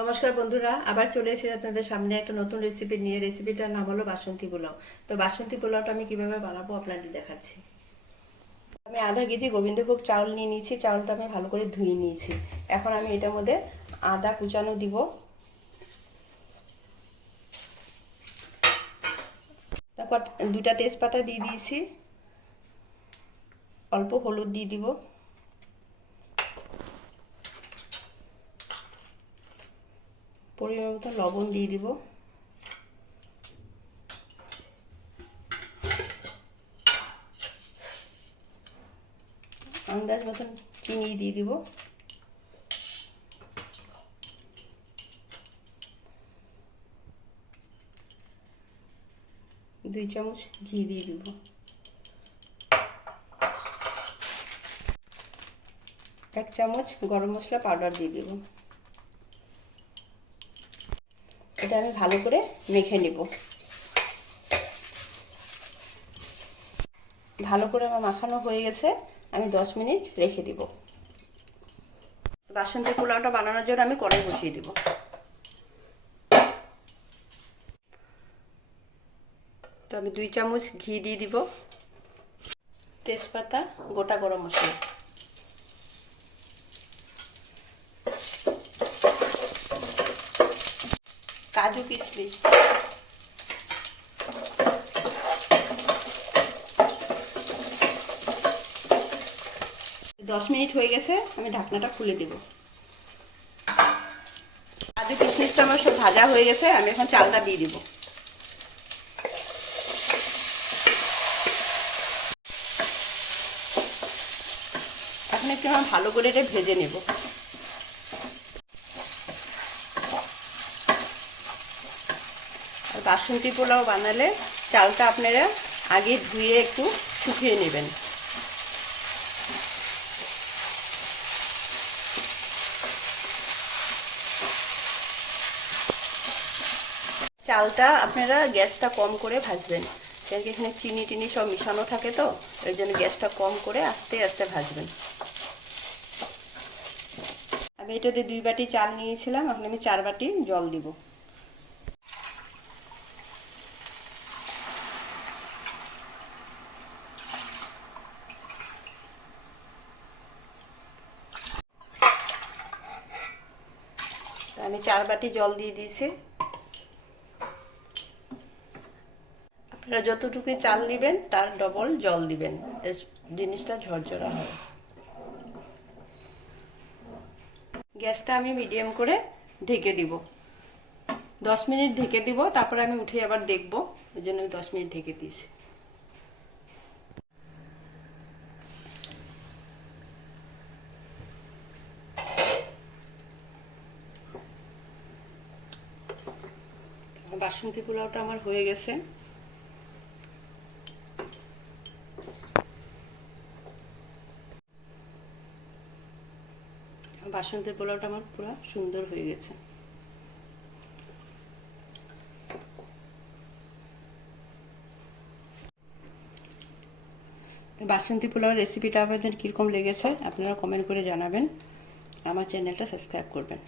নমস্কার বন্ধুরা, আবার চলে এসেছি আপনাদের সামনে একটা নতুন রেসিপি নিয়ে। রেসিপিটার নাম হলো বাসন্তী পোলাও। তো বাসন্তী পোলাওটা আমি কিভাবে বানাবো আপনাদের দেখাচ্ছি। আমি আধা কেজি গোবিন্দভোগ চাউল নিয়ে নিয়েছি। চাউলটা আমি ভালো করে ধুয়ে নিয়েছি। এখন আমি এটার মধ্যে আদা কুচানো দিব, তারপর দুটা তেজপাতা দিয়ে দিয়েছি, অল্প হলুদ দিয়ে দিব, পরিমাণ মতো লবণ দিয়ে দিব, আন্দাজ মতন চিনি দিয়ে দিব, 2 চামচ ঘি দিয়ে দিব, 1 চামচ গরম মশলা পাউডার দিয়ে দিব। এটা আমি ভালো করে মেখে নেব। ভালো করে আমার মাখানো হয়ে গেছে, আমি 10 মিনিট রেখে দিব। বাসন্তী পোলাওটা বানানোর জন্য আমি কড়াই বসিয়ে দিব। তো আমি 2 চামচ ঘি দিয়ে দিব, তেজপাতা, গোটা গরম মশলা, কাজু কিশমিশ, 10 মিনিট হয়ে গেছে, আমি ঢাকনাটা খুলে দেব। কাজু কিশমিশটা আমার সব ভাজা হয়ে গেছে, আমি এখন চালটা দিয়ে দিব। এখন একটু আমি ভালো করে এটা ভেজে নেব। আর বাসন্তী পোলাও বানালে চালটা আপনারা আগে ধুয়ে একটু শুকিয়ে নেবেন। চালটা আপনারা গ্যাসটা কম করে ভাজবেন, কারণ এখানে চিনি টিনি সব মিশানো থাকে, তো ওই জন্য গ্যাসটা কম করে আস্তে আস্তে ভাজবেন। আমি এটাতে 2 বাটি চাল নিয়েছিলাম, এখন আমি 4 বাটি জল দিব। আমি 4 বাটি জল দিয়ে দিয়েছি। আপনারা যতটুকু চাল নেবেন তার ডবল জল দিবেন, জিনিসটা ঝরঝরা হয়। গ্যাসটা আমি মিডিয়াম করে ঢেকে দিব। 10 মিনিট ঢেকে দিব, তারপরে আমি উঠে আবার দেখব, ওই জন্য আমি 10 মিনিট ঢেকে দিয়েছি। বাসন্তী পোলাওটা আমার হয়ে গেছে। বাসন্তী পোলাওটা আমার পুরো সুন্দর হয়ে গেছে। বাসন্তী পোলাওর রেসিপিটা আপনাদের কীরকম লেগেছে আপনারা কমেন্ট করে জানাবেন। আমার চ্যানেলটা সাবস্ক্রাইব করবেন।